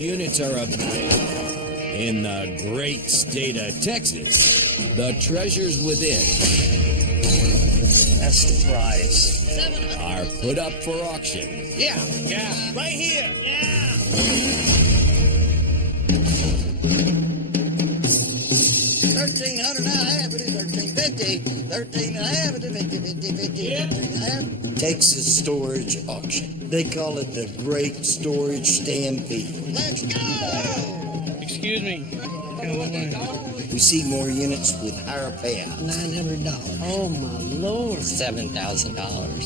Units are up in the great state of Texas. The treasures within That's the prize. are put up for auction. Yeah, right here. Yeah. 1,300 and a half, it is 1,350. 13 and a half, it is 50, 50, 50, 13 and a half. Texas Storage Auction. They call it the Great Storage Stampede. Let's go! Excuse me. We see more units with higher payout. $900. Oh my Lord. $7,000.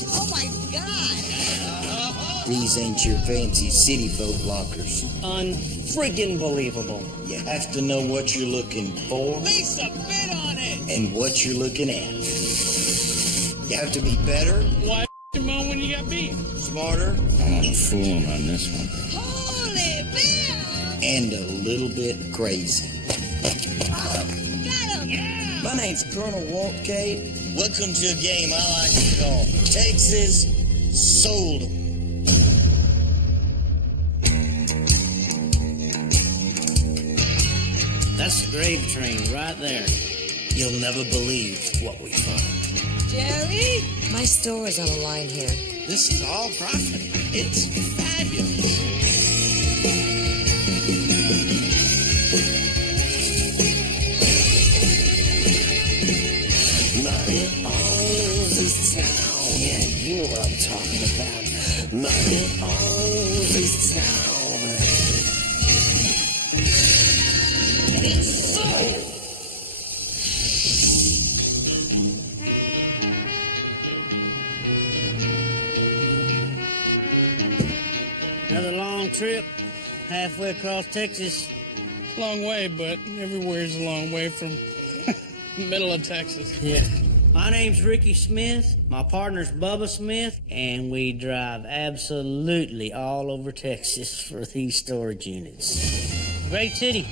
Oh my God. These ain't your fancy city folk lockers. Unfriggin' believable. You have to know what you're looking for Lisa, bid on it. and what you're looking at. You have to be better, Why your mom when you got beat? smarter, I'm gonna fool him on this one. Holy Bill. and a little bit crazy. My name's Colonel Walt Cade. Welcome to a game I like to call Texas Sold'em. That's the grave train right there. You'll never believe what we find. Jerry? My store is on the line here. This is all profit. It's fabulous. Money owns this town. Yeah, you know what I'm talking about. Money owns this town. Another long trip, halfway across Texas. Long way, but everywhere's a long way from the middle of Texas. Yeah. My name's Ricky Smith. My partner's Bubba Smith, and we drive absolutely all over Texas for these storage units. Great city.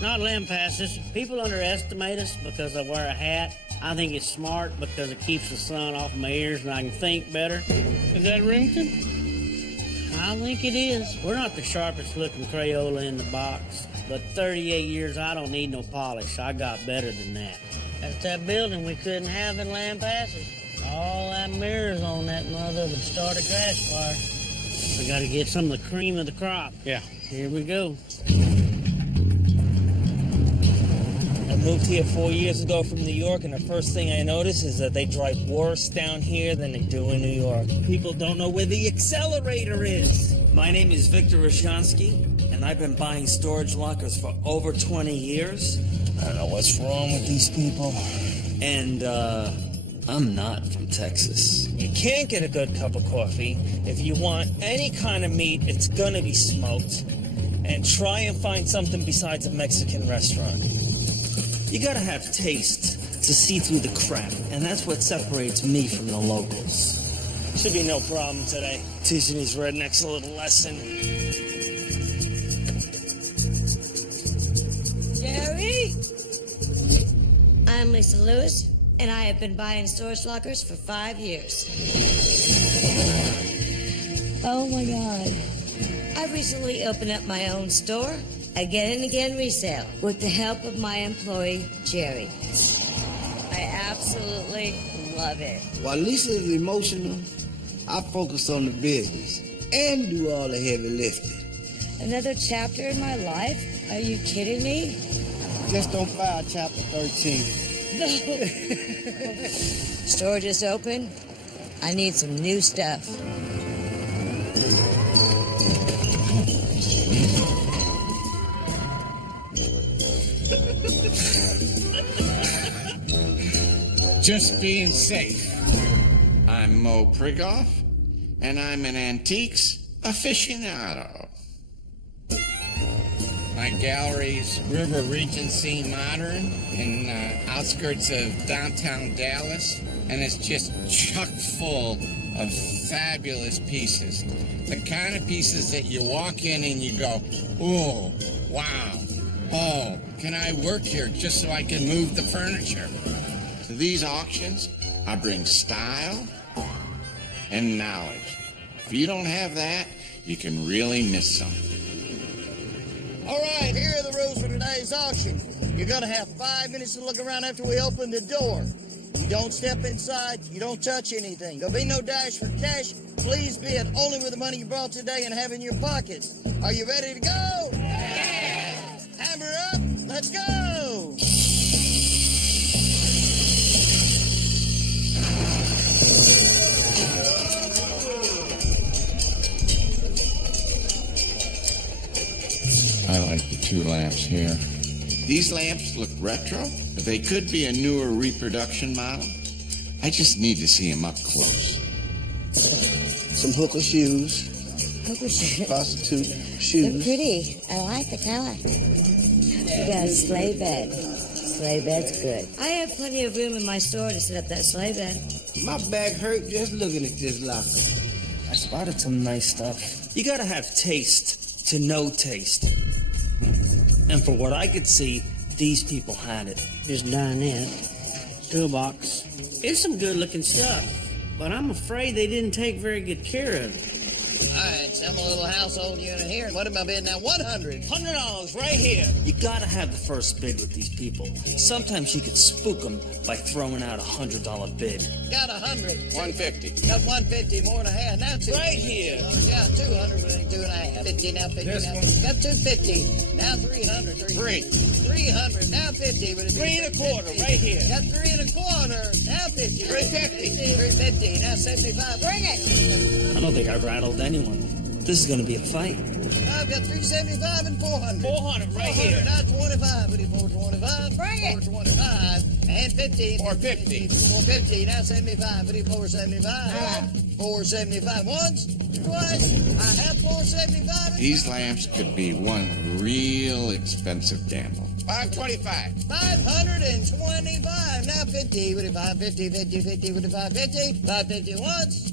Not Lampasas. People underestimate us because I wear a hat. I think it's smart because it keeps the sun off my ears and I can think better. Is that Remington? I think it is. We're not the sharpest looking Crayola in the box, but 38 years, I don't need no polish. I got better than that. That's that building we couldn't have in Lampasas. All that mirrors on that mother would start a grass fire. We gotta get some of the cream of the crop. Yeah. Here we go. I moved here 4 years ago from New York, and the first thing I noticed is that they drive worse down here than they do in New York. People don't know where the accelerator is. My name is Victor Roshansky, and I've been buying storage lockers for over 20 years. I don't know what's wrong with these people. And, I'm not from Texas. You can't get a good cup of coffee. If you want any kind of meat, it's gonna be smoked. And try and find something besides a Mexican restaurant. You gotta have taste to see through the crap, and that's what separates me from the locals. Should be no problem today, teaching these rednecks a little lesson. Jerry? I'm Lisa Lewis, and I have been buying storage lockers for 5 years. Oh my God. I recently opened up my own store, Again and Again Resale, with the help of my employee, Jerry. I absolutely love it. While Lisa is emotional, I focus on the business and do all the heavy lifting. Another chapter in my life? Are you kidding me? Just don't file chapter 13. Storage is open. I need some new stuff. Just being safe. I'm Mo Prigoff, and I'm an antiques aficionado. My gallery's River Regency Modern in outskirts of downtown Dallas, and it's just chock full of fabulous pieces. The kind of pieces that you walk in and you go, oh, wow, oh, can I work here just so I can move the furniture? To these auctions, I bring style and knowledge. If you don't have that, you can really miss something. All right, here are the rules for today's auction. You're going to have 5 minutes to look around after we open the door. You don't step inside. You don't touch anything. There'll be no dash for cash. Please bid only with the money you brought today and have in your pockets. Are you ready to go? Yeah! Hammer up. Let's go. I like the two lamps here. These lamps look retro, but they could be a newer reproduction model. I just need to see them up close. Some hooker shoes, Hooker shoes. prostitute They're shoes. pretty. I like the color. We got a sleigh bed. Sleigh bed's good. I have plenty of room in my store to set up that sleigh bed. My back hurt just looking at this locker. I spotted some nice stuff. You gotta have taste to know taste. And for what I could see, these people had it. Just dinette. Toolbox. It's some good looking stuff, but I'm afraid they didn't take very good care of it. All right, sell my little household unit here. What am I bidding now? $100. $100 right here. You gotta have the first bid with these people. Sometimes you can spook them by throwing out a $100 bid. Got 100. 150. Got 150 more than a half. Now 200. Right here. Yeah, 200 but ain't 2.5. 50 now, 50 This now. one. Got 250. Now 300. 300. Now 50. But 3 1/4 right here. Got 3 1/4. Now 50. 350. 350. Now 75. Bring it. I don't think I've rattled anyone. This is gonna be a fight. I've got 375 and 400. 400 right 400, here. now 25. But 425. Bring it. 425. And 50. 450. 450. Now 75. But 475. 475. Once. Twice. I have 475. These lamps could be one real expensive gamble. 525. 525. Now 50. With 550, 50, 50, with 550. 550 once.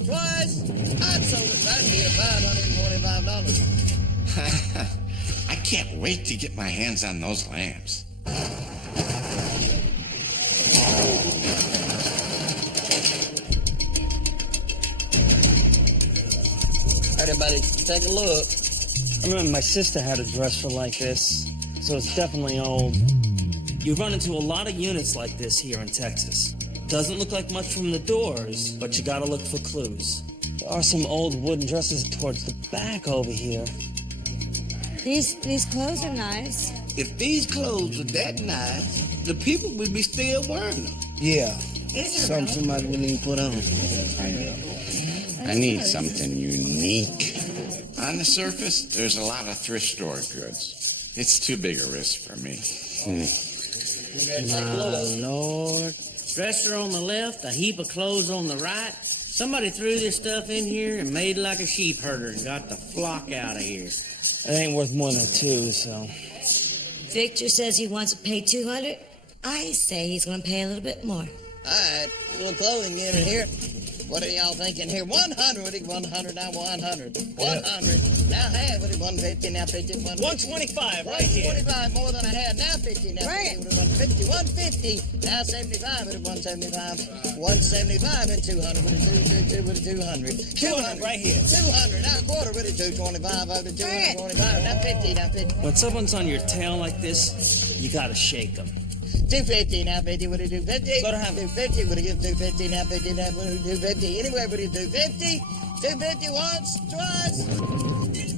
Twice. I'd sold it right here $525. I can't wait to get my hands on those lamps. Everybody, take a look. I remember my sister had a dresser like this, so it's definitely old. You run into a lot of units like this here in Texas. Doesn't look like much from the doors, but you gotta look for clues. There are some old wooden dressers towards the back over here. These clothes are nice. If these clothes were that nice, the people would be still wearing them. Yeah. Somebody wouldn't even put on. I need something unique. On the surface, there's a lot of thrift store goods. It's too big a risk for me. My Lord. Dresser on the left, a heap of clothes on the right. Somebody threw this stuff in here and made like a sheep herder and got the flock out of here. It ain't worth more than 2, so. Victor says he wants to pay $200. I say he's going to pay a little bit more. All right, little clothing unit here. What are y'all thinking here? 100, 100, now 100. 100, now half, 150, now 50, 125 right here. 125 more than I had, now 50, now 50, 150, 150, now 75, 175, 175, and 200, with a 200. 200 right here. 200, now a quarter, with a 225, over to 225, now 50, now 50. When someone's on your tail like this, you gotta shake them. 250, now 50, with a 250. Let her have it. 250, with a give 250, now 50, now 250. Anywhere but a 250. 250 once, twice.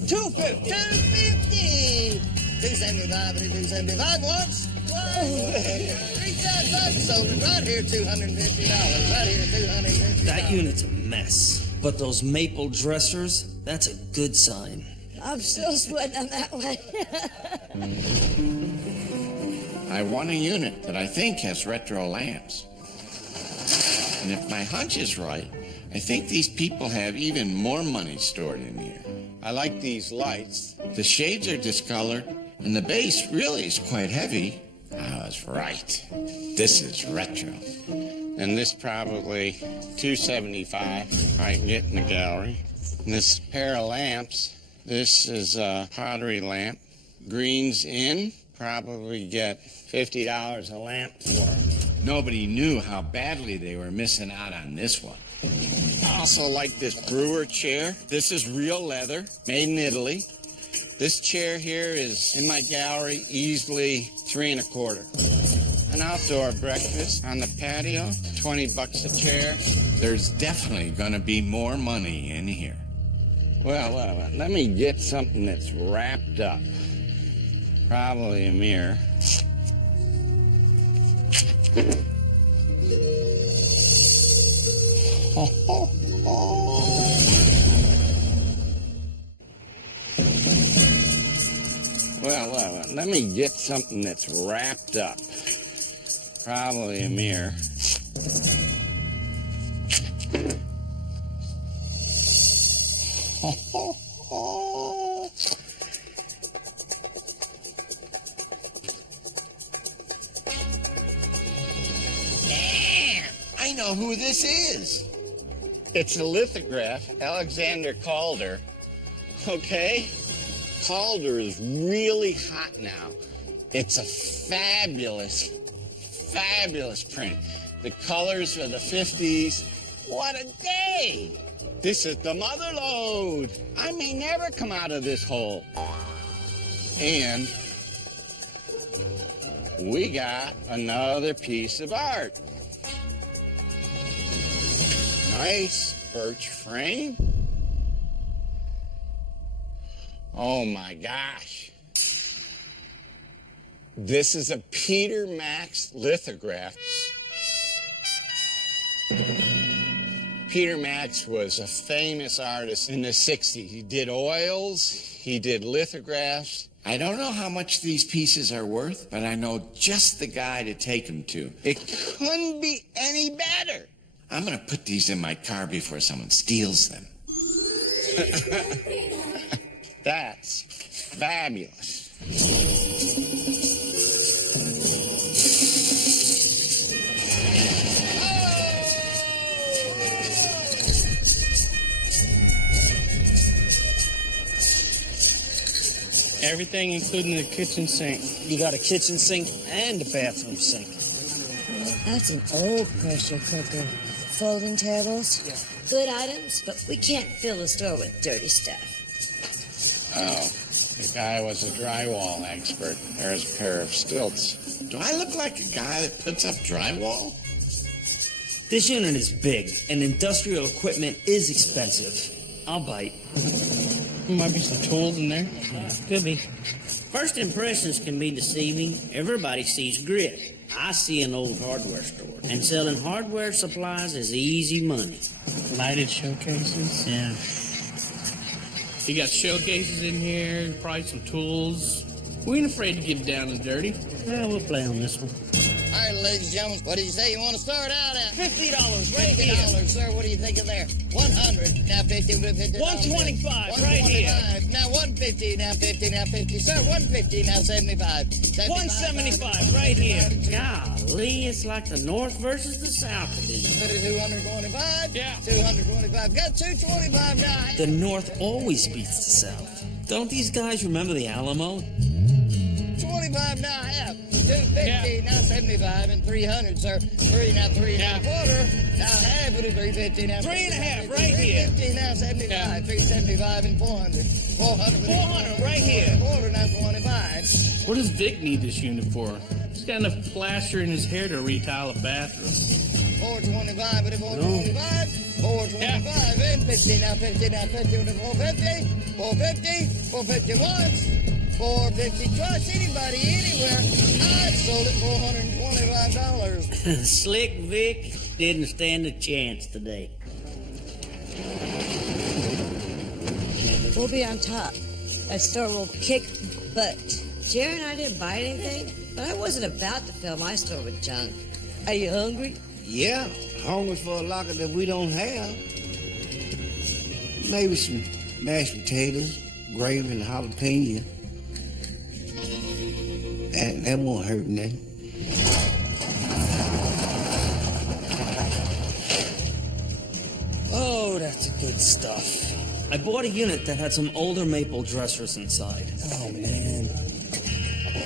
250. 250. 275, with a 275 once, twice. 3 times I sold it right here, $250. Right here, $250. That unit's a mess. But those maple dressers, that's a good sign. I'm still sweating on that one. I want a unit that I think has retro lamps. And if my hunch is right, I think these people have even more money stored in here. I like these lights. The shades are discolored, and the base really is quite heavy. I was right. This is retro. And this probably $275 I can get in the gallery. And this pair of lamps, this is a pottery lamp. Green's in, probably get $50 a lamp for. Nobody knew how badly they were missing out on this one. I also like this brewer chair. This is real leather, made in Italy. This chair here is in my gallery, easily $3 1/4. An outdoor breakfast on the patio, $20 a chair. There's definitely gonna be more money in here. Well, let me get something that's wrapped up. Probably a mirror. Well, let me get something that's wrapped up. Probably a mirror. I know who this is. It's a lithograph, Alexander Calder. Okay? Calder is really hot now. It's a fabulous, fabulous print. The colors of the 50s. What a day! This is the mother lode. I may never come out of this hole. And we got another piece of art. Nice birch frame. Oh my gosh. This is a Peter Max lithograph. Peter Max was a famous artist in the 60s. He did oils, he did lithographs. I don't know how much these pieces are worth, but I know just the guy to take them to. It couldn't be any better. I'm gonna put these in my car before someone steals them. That's fabulous. Everything, including the kitchen sink. You got a kitchen sink and a bathroom sink. That's an old pressure cooker. Folding tables. Yeah. Good items, but we can't fill the store with dirty stuff. Oh, the guy was a drywall expert. There's a pair of stilts. Do I look like a guy that puts up drywall? This unit is big, and industrial equipment is expensive. I'll bite. There might be some tools in there. Yeah, could be. First impressions can be deceiving. Everybody sees grit. I see an old hardware store, and selling hardware supplies is easy money. Lighted showcases. Yeah. You got showcases in here, probably some tools. We ain't afraid to get down and dirty. Well, we'll play on this one. All right, ladies and gentlemen, what do you say you want to start out at? $50 right here. $50, sir. What do you think of there? 100. Now 50. 125 right here. Now 150. Now 50. Now 50. Sir, 150. Now 75. 175 right here. Golly, it's like the North versus the South edition. 225. Yeah. 225. Got 225 now. The North always beats the South. Don't these guys remember the Alamo? 25 now half. 250 now 75 and 300, sir. 3 now 3 now quarter. Now half of the 350 now. 3.5 right here. 350 now 75. 375 and 400. 400 right here. Quarter now 25. What does Vic need this unit for? He's got enough plaster in his hair to retile a bathroom. 425 and 425. 425 and 50 now 50 now 50 and 450. 450. 450 once. 450 twice. Anybody, anywhere. I sold it $425. Slick Vic didn't stand a chance today. We'll be on top. That store will kick butt. Jerry and I didn't buy anything, but I wasn't about to fill my store with junk. Are you hungry? Yeah, hungry for a locker that we don't have. Maybe some mashed potatoes, gravy, and jalapeno. That won't hurt nothing. Oh, that's good stuff. I bought a unit that had some older maple dressers inside. Oh, man.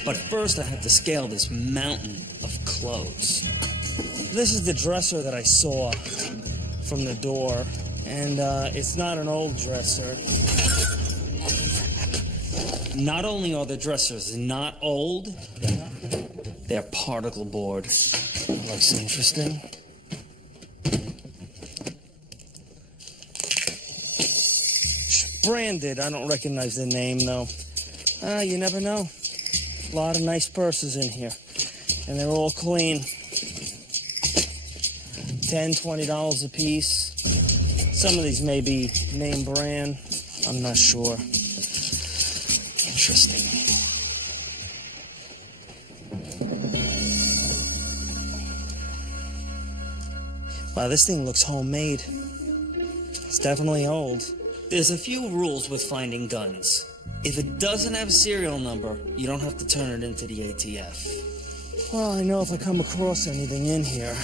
But first I have to scale this mountain of clothes. This is the dresser that I saw from the door, and it's not an old dresser. Not only are the dressers not old, they're particle board. Looks interesting. Branded. I don't recognize the name, though. You never know. A lot of nice purses in here. And they're all clean. $10, $20 a piece. Some of these may be name brand. I'm not sure. Interesting. Wow, this thing looks homemade. It's definitely old. There's a few rules with finding guns. If it doesn't have a serial number, you don't have to turn it into the ATF. Well, I know if I come across anything in here.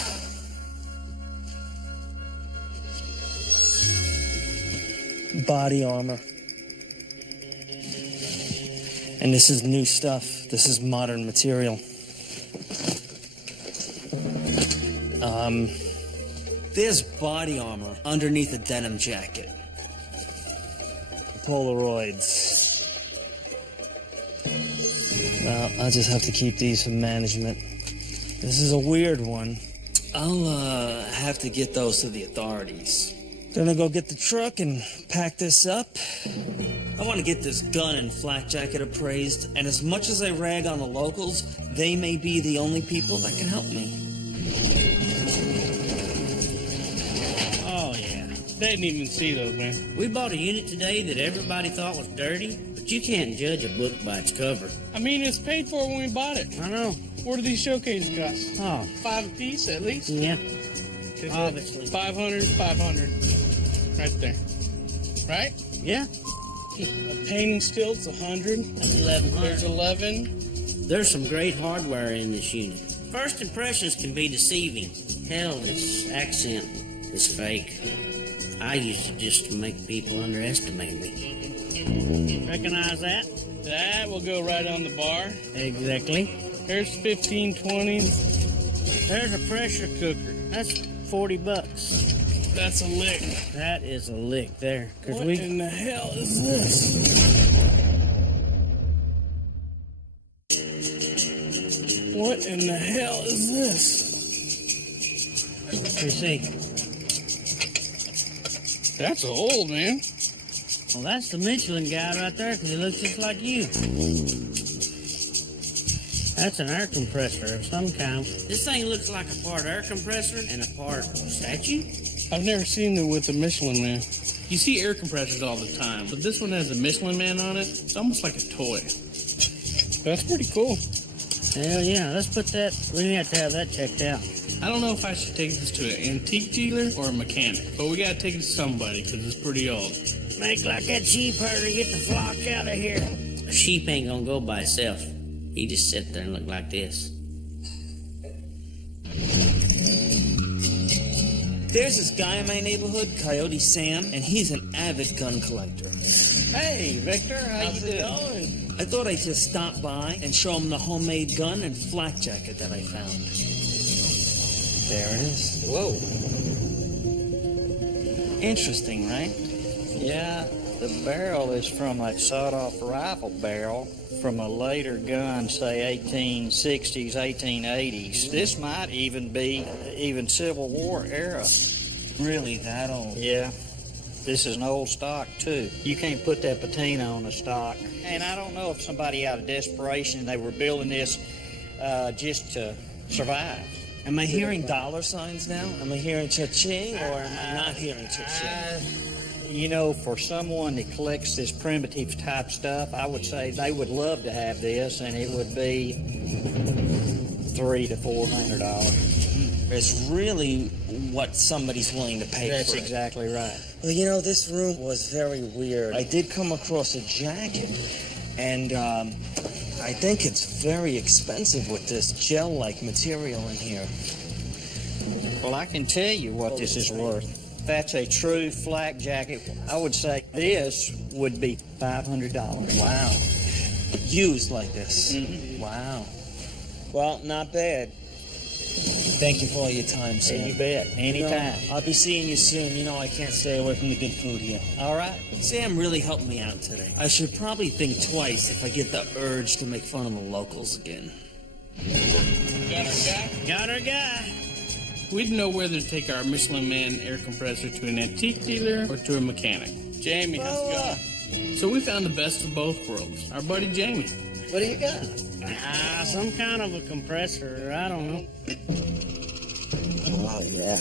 Body armor. And this is new stuff. This is modern material. There's body armor underneath a denim jacket. Polaroids. Well, I'll just have to keep these for management. This is a weird one. I'll have to get those to the authorities. Gonna go get the truck and pack this up. I want to get this gun and flak jacket appraised, and as much as I rag on the locals, they may be the only people that can help me. Oh, yeah. They didn't even see those, man. We bought a unit today that everybody thought was dirty, but you can't judge a book by its cover. I mean, it's paid for when we bought it. I know. What do these showcases cost? Oh, $5 a piece, at least? yeah. Obviously. 500, 500. Right there. Right? Yeah. A painting stilt's 100. That's 1100. There's 11. There's some great hardware in this unit. First impressions can be deceiving. Hell, this accent is fake. I use it just to make people underestimate me. Recognize that? That will go right on the bar. Exactly. Here's 15, 20. There's a pressure cooker. That's $40. That's a lick. That is a lick there. What in the hell is this? What in the hell is this? You see? That's old, man. Well, that's the Michelin guy right there, because he looks just like you. That's an air compressor of some kind. This thing looks like a part air compressor and a part statue. I've never seen it with a Michelin Man. You see air compressors all the time, but this one has a Michelin Man on it. It's almost like a toy. That's pretty cool. Hell yeah, let's put that, we have to have that checked out. I don't know if I should take this to an antique dealer or a mechanic, but we gotta take it to somebody because it's pretty old. Make like that sheep herder, get the flock out of here. A sheep ain't gonna go by itself. He just sit there and look like this. There's this guy in my neighborhood, Coyote Sam, and he's an avid gun collector. Hey, Victor, how you doing? I thought I'd just stop by and show him the homemade gun and flak jacket that I found. There it is. Whoa. Interesting, right? Yeah, the barrel is from a sawed-off rifle barrel from a later gun, say 1860s, 1880s. This might even be Civil War era. Really, that old? Yeah. This is an old stock, too. You can't put that patina on the stock. And I don't know if somebody out of desperation, they were building this just to survive. Am I hearing dollar signs now? Am I hearing cha-ching, or am I not hearing cha-ching? You know, for someone that collects this primitive type stuff, I would say they would love to have this, and it would be $300 to $400. It's really what somebody's willing to pay That's for it. That's exactly right. Well, you know, this room was very weird. I did come across a jacket, and I think it's very expensive with this gel-like material in here. Well, I can tell you what this is worth. That's a true flak jacket. I would say this would be $500. Wow. Used like this. Mm-hmm. Wow. Well, not bad. Thank you for all your time, Sam. You bet. Anytime. I'll be seeing you soon. You know I can't stay away from the good food here. All right. Sam really helped me out today. I should probably think twice if I get the urge to make fun of the locals again. Got our guy? Got our guy. We didn't know whether to take our Michelin Man air compressor to an antique dealer or to a mechanic. Jamie, how's it going? So we found the best of both worlds. Our buddy Jamie. What do you got? Some kind of a compressor. I don't know. Oh, yeah.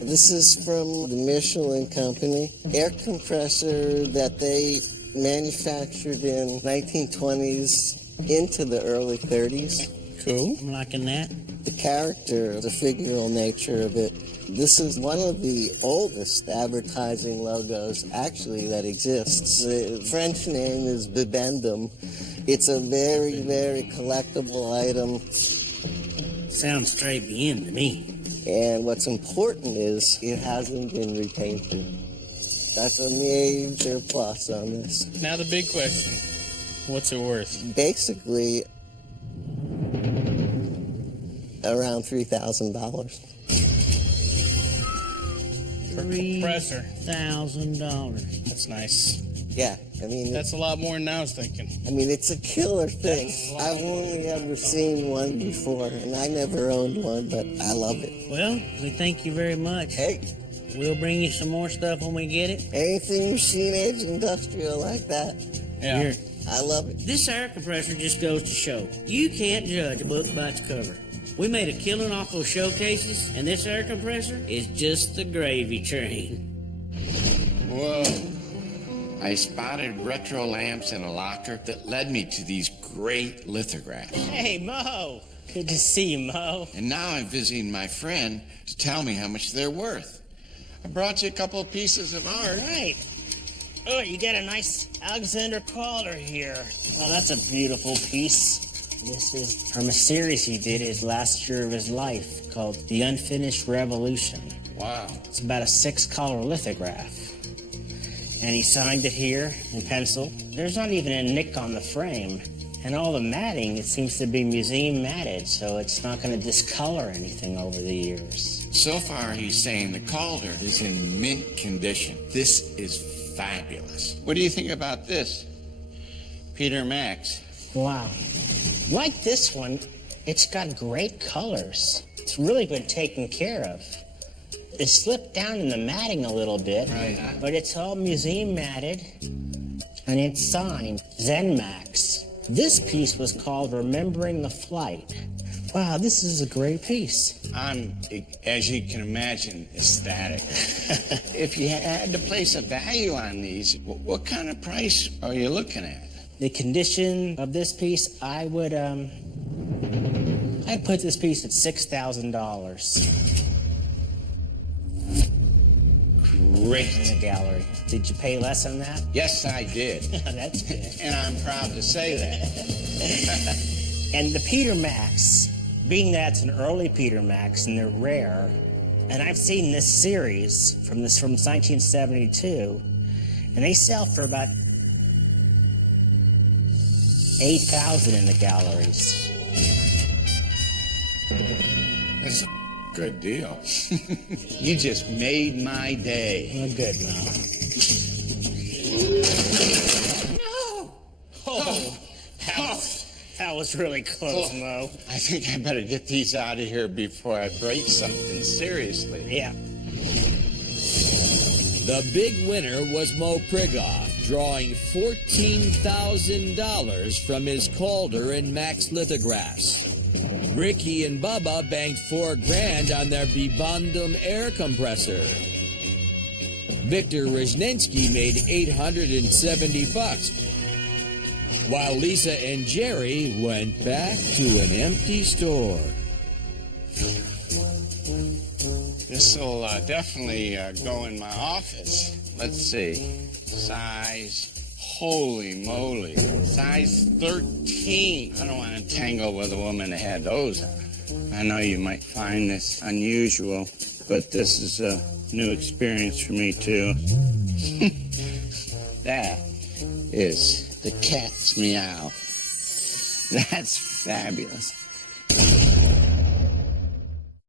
This is from the Michelin Company. Air compressor that they manufactured in 1920s into the early 30s. Cool. I'm liking that. The character, the figural nature of it. This is one of the oldest advertising logos, actually, that exists. The French name is Bibendum. It's a very, very collectible item. Sounds straight BM to me. And what's important is it hasn't been repainted. That's a major plus on this. Now the big question. What's it worth? Basically, around $3,000. Compressor. $1,000. That's nice. Yeah, I mean, That's a lot more than I was thinking. it's a killer thing. I've only ever seen one before, and I never owned one, but I love it. Well, we thank you very much. Hey, We'll bring you some more stuff when we get it. anything machine age industrial like that, Yeah. Here. I love it. This air compressor just goes to show you can't judge a book by its cover. We made a killing off those showcases, and this air compressor is just the gravy train. Whoa. I spotted retro lamps in a locker that led me to these great lithographs. Hey, Mo. Good to see you, Mo. And now I'm visiting my friend to tell me how much they're worth. I brought you a couple of pieces of art. Right. Oh, you got a nice Alexander Calder here. Well, that's a beautiful piece. This is from a series he did his last year of his life called The Unfinished Revolution. Wow. It's about a 6-color lithograph. And he signed it here in pencil. There's not even a nick on the frame. And all the matting, it seems to be museum matted, so it's not going to discolor anything over the years. So far, he's saying the Calder is in mint condition. This is fabulous. What do you think about this? Peter Max. Wow. Like this one, it's got great colors. It's really been taken care of. It slipped down in the matting a little bit, Right. but it's all museum matted, and it's signed Zen Max. This piece was called Remembering the Flight. Wow, this is a great piece. I'm, as you can imagine, ecstatic. If you had to place a value on these, what kind of price are you looking at? The condition of this piece, I'd put this piece at $6,000 Great. in the gallery. Did you pay less than that? Yes, I did. That's good. And I'm proud to say that. And the Peter Max, being that it's an early Peter Max and they're rare, and I've seen this series from 1972, and they sell for about $8,000 in the galleries. That's a good deal. You just made my day. Well, good, Mo. Oh, That was really close, Mo. I think I better get these out of here before I break something seriously. Yeah. The big winner was Mo Prigoff, drawing $14,000 from his Calder and Max lithographs. Ricky and Bubba banked $4,000 on their Bibendum air compressor. Victor Rezninsky made $870, while Lisa and Jerry went back to an empty store. This will definitely go in my office. Let's see. Size. Holy moly. Size 13. I don't want to tangle with a woman that had those on. I know you might find this unusual, but this is a new experience for me, too. That is the cat's meow. That's fabulous.